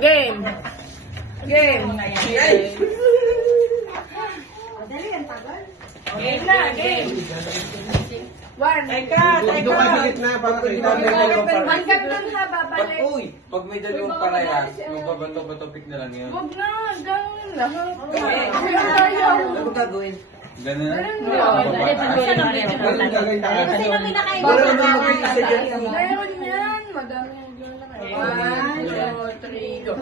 Game. Game. Madali ang tagal. Game na, game. One. Teka. Doon ka dikit na para kita Hanggang doon ha, babalik. Pag may dalawang palaya, magbabato-bato-pick na lang yun. Huwag na, gano'n lang. Ayaw. Ano gagawin? Ganun na? Kasi nung pinakain Meron yan. Madami yung gano'n. 1, 2, 3, go.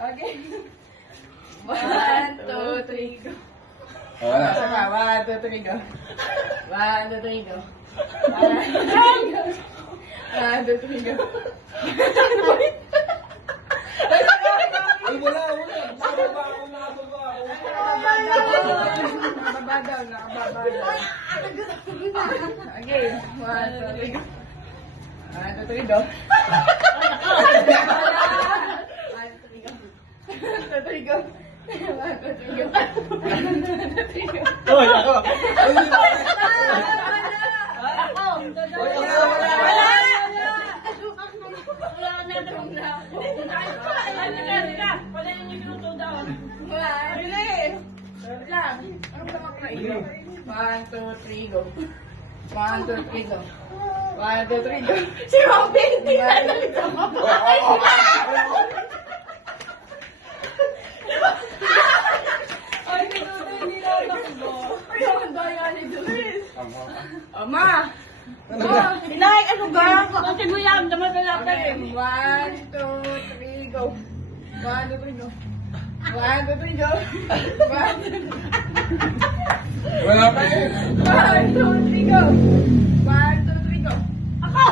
Okay. 1, 2, 3, go. 1, 2, 3, go. 1, 2, 3, go. 1, 2, 3, go. Ay, wala. Nakababa ako. Nakababa daw. Okay. 1, 2, 3, go. 1, 2, 3, go. 1, 2, 3, go. 1, 2, 3, go. 1, 2, 3, go. Hoy, ako. One, two, three, go. 1, 2, 3, go. 1, 2, 3, go. Si Robin, tingnan na ito. Ay, hindi na ako. Ay, ang daya ni Luis. Ama! Inay, ano ba? Kasi mo yan, naman na Okay, 1, 2, 3, go. 1, 2, 3, go. 1, 2, 3, go. 1, Wala pa eh. 1, 2, 3, go. 1, 2, 3, go. Ako!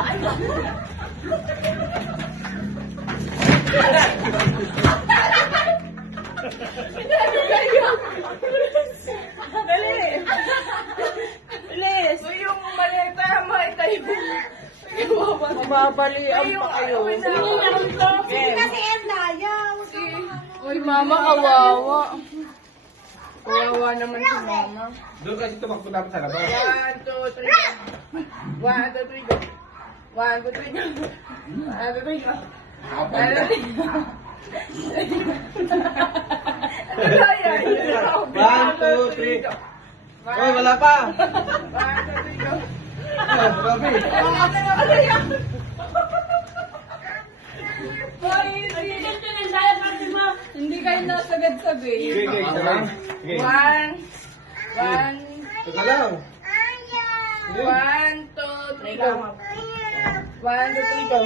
Dali! Bilis! So yung maleta, maitayo. Mababalian pa kayo. Kasi ang daya. Uy, mama, kawawa. Kawawa naman si mama. Doon kasi tumakbo dapat sa labas. 1, 2, 3, go. 1, 2, 3, go. 1, 2, 3, go. 1, 2, 3, go. 1, 2, 3, go. Ano yan? 1, 2, 3. Hoy, wala pa. 1, 2, 3, go. Grabe. Ano yan? Hindi kayo nasagad-sabi. Sige. 1, 1, Teka lang. 1, 2, 3, go. 1, 2, 3, go.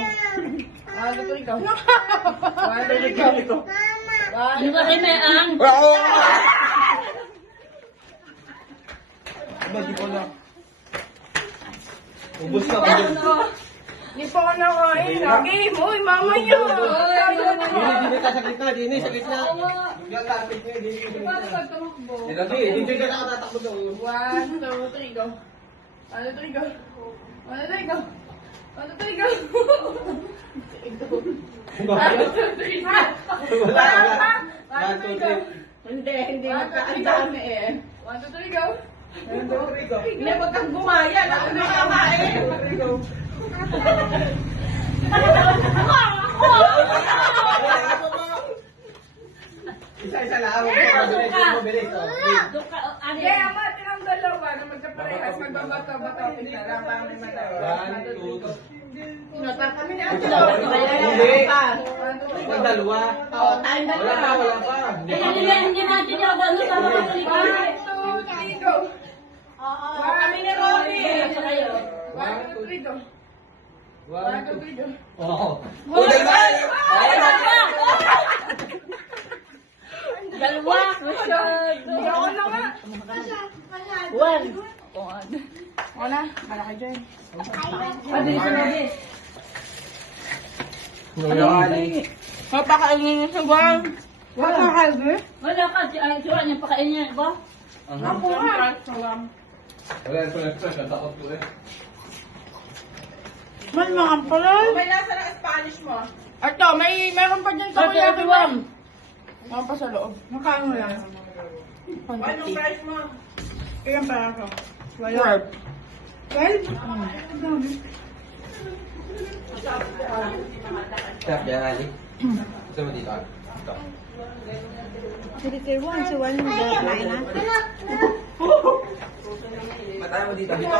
1, 2, 3, go. 1, 2, 3, go. Ano ba kayo may ang? Di ko na. Ubus na kayo. Hindi pa ako nakain. Game. Uy, mama niyo. Dini ka sa gitna. Dini sa gitna. Yan lapit niya. Dini sa gitna. Dini ka nakatatakbo doon. 1, 2, 3, go. 1, 2, 3, go. 1, 2, 3, go. 1, 2, 3, go. 1, 2, 3, go. Wala. 1, 2, 3, go. Hindi magkaandami eh. 1, 2, 3, go. 1, 2, 3, go. Hindi, wag kang gumaya. Ako na kamain. 1, 2, 3, go. Isa-isa lang. Mabilis. Kaya ama, tinang dalawa na magkaparehas. Magbabato-bato. Pisa lang para may matawa. 1, 2, 3. Notar kami na ito. Hindi. 1, 2, 3, go. Dalawa. Wala pa. Hindi natin yung ano tama ka sa likod. 1, 2, 3, go. Kami ni Robby. 1, 2, 3, go. 1, 2, 3, go. Oo. Dalawa. Ako na nga. 1. Ako na. Malaki dyan. Pwede sa gabi. Mapakainin niyo sa buwan. Wala ka, Albe? Wala ka. Ay, siya niya pakain niya. Ba? Ako nga. Wala, natakot ko eh. Man, mga pala. May nasa ng Spanish mo. Ito, meron pa dyan sa kuya. Meron pa sa loob. Makain mo lang. Anong price mo? Ilan para ako? 12. 12? Sarap yan, Ali. Gusto mo dito? Ito. Hindi kayo one, so one, kumain na. Matay mo dito. Dito